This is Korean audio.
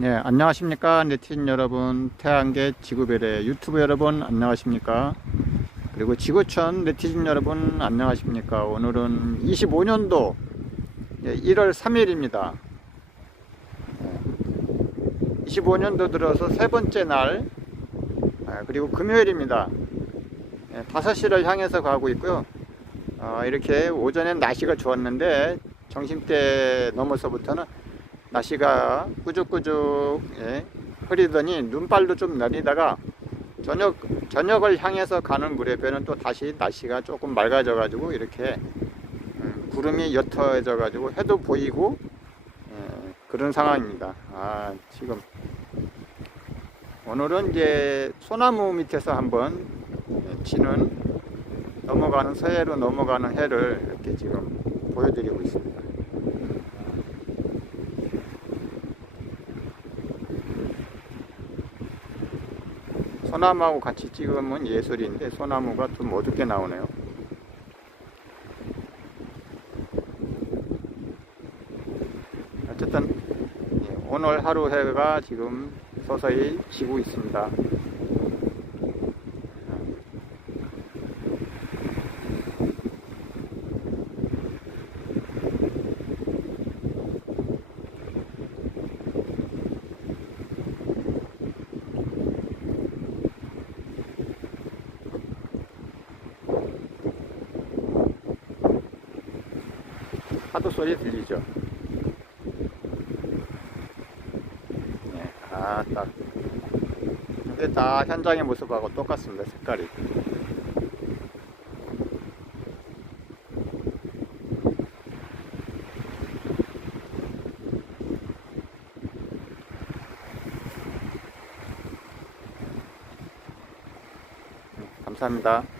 네, 안녕하십니까. 네티즌 여러분, 태양계 지구별의 유튜브 여러분, 안녕하십니까. 그리고 지구촌 네티즌 여러분, 안녕하십니까. 오늘은 25년도 1월 3일입니다. 25년도 들어서 세 번째 날, 아, 그리고 금요일입니다. 5시를 향해서 가고 있고요. 어, 이렇게 오전엔 날씨가 좋았는데, 점심때 넘어서부터는 날씨가 꾸죽꾸죽 예, 흐리더니 눈발도 좀 내리다가 저녁 저녁을 향해서 가는 무렵에는 또 다시 날씨가 조금 맑아져 가지고 이렇게 음, 구름이 옅어져 가지고 해도 보이고 예, 그런 상황입니다. 아 지금 오늘은 이제 소나무 밑에서 한번 예, 지는 넘어가는 서해로 넘어가는 해를 이렇게 지금 보여드리고 있습니다. 소나무하고 같이 찍으면 예술인데 소나무가 좀 어둡게 나오네요. 어쨌든 예, 오늘 하루 해가 지금 서서히 지고 있습니다. 파도 소리 들리죠? 네, 아, 딱. 근데 다 현장의 모습하고 똑같습니다, 색깔이. 네, 감사합니다.